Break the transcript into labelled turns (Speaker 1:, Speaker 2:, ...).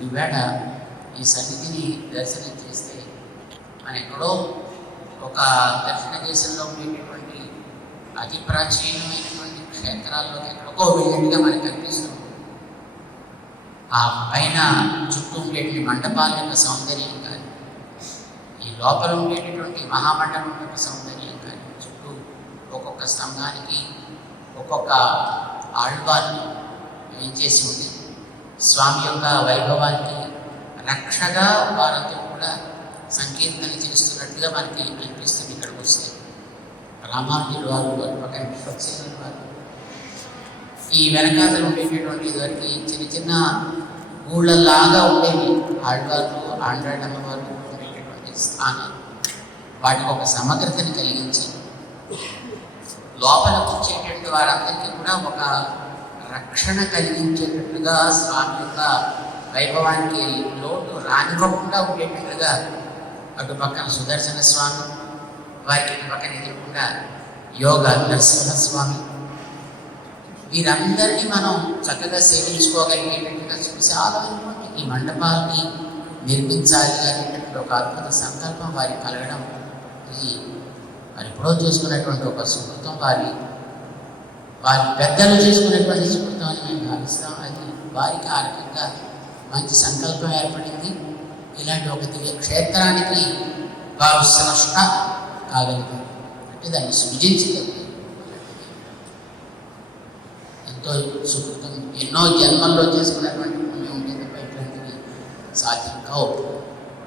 Speaker 1: ఈవేళ ఈ సన్నిధిని దర్శనం చేస్తే మన ఎక్కడో ఒక దక్షిణ దేశంలో ఉండేటటువంటి అతి ప్రాచీనమైనటువంటి క్షేత్రాల్లోకి ఎక్కడికో వెళ్ళినట్టుగా మనకు కనిపిస్తుంది ఆ పైన చుట్టూ ఉండేటువంటి మండపాల యొక్క సౌందర్యం కానీ ఈ లోపల ఉండేటటువంటి మహామండపం యొక్క సౌందర్యం కానీ చుట్టూ ఒక్కొక్క స్తంభానికి ఒక్కొక్క ఆళ్వాళ్ళు ఏం చేసి ఉంది స్వామి యొక్క వైభవానికి రక్షగా వారందరూ కూడా సంకీర్తన చేస్తున్నట్టుగా మనకి అనిపిస్తుంది ఇక్కడికి వస్తే. రామానుజుల వారు ఒక ప్రత్యేకమైన వారు. ఈ వెనకాతలు ఉండేటటువంటి ఇదివరకు చిన్న చిన్న ఊళ్ళలాగా ఉండేవి. ఆళ్వార్లు ఆండ్రాడమ్మ వారు ఉండేటటువంటి స్థానాలు. వాటికి ఒక సమగ్రతను కలిగించి లోపల కూర్చేటటువంటి వారందరికీ కూడా ఒక రక్షణ కలిగించేటట్టుగా స్వామి యొక్క వైభవానికి లోటు రానివ్వకుండా ఉండేటట్టుగా అటు పక్కన సుదర్శన స్వామి వారికి ఇటు పక్కన ఎదురకుండా యోగ నరసింహస్వామి వీరందరినీ మనం చక్కగా సేవించుకోగలిగేటట్టుగా విశాలమైనటువంటి ఈ మండపాన్ని నిర్మించాలి అనేటటువంటి ఒక అద్భుత సంకల్పం వారికి కలగడం ఇది మరి ఎప్పుడో చేసుకున్నటువంటి ఒక సుకృతం వారి వారి పెద్దలు చేసుకున్నటువంటి సుకృతం అని మేము భావిస్తాం. అది వారికి ఆ రకంగా మంచి సంకల్పం ఏర్పడింది. ఇలాంటి ఒక దివ్య క్షేత్రానికి వారు స్రష్ట కాగలిగారు. అంటే దాన్ని సృజించగలిగారు ఎంతో సుకృతం. ఎన్నో జన్మల్లో చేసుకున్నటువంటి పుణ్యం ఉంటుంది తప్ప ఇట్లాంటివి సాధ్యం కావు.